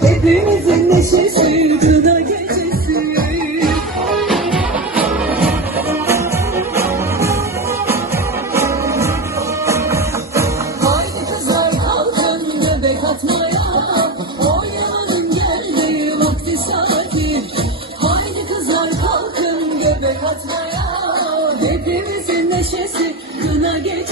Hepimizin neşesi gıda gecesi. Haydi kızlar kalkın göbek atmaya. Oynanın geldi vakti saati. Haydi kızlar kalkın göbek atmaya. Hepimizin neşesi gına gecesi.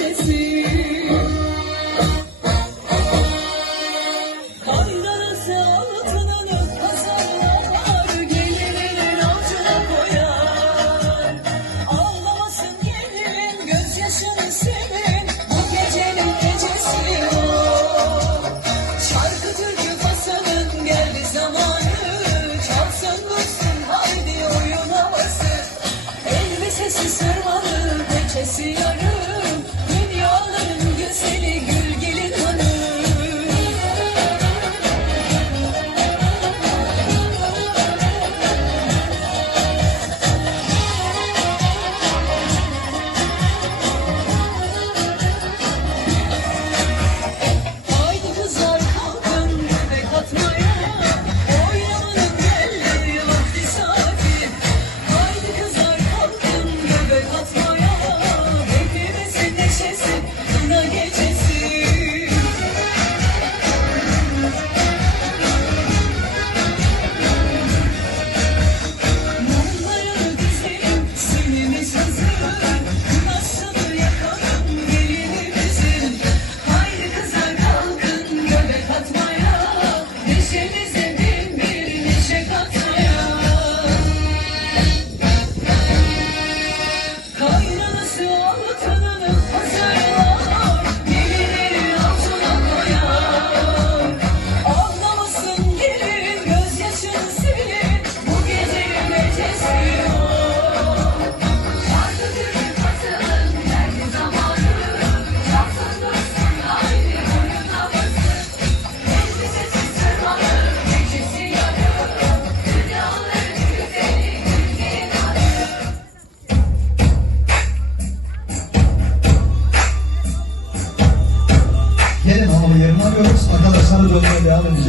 Gelin havalı yerini alıyoruz. Arkadaşlarımız olmaya devam edeceğiz.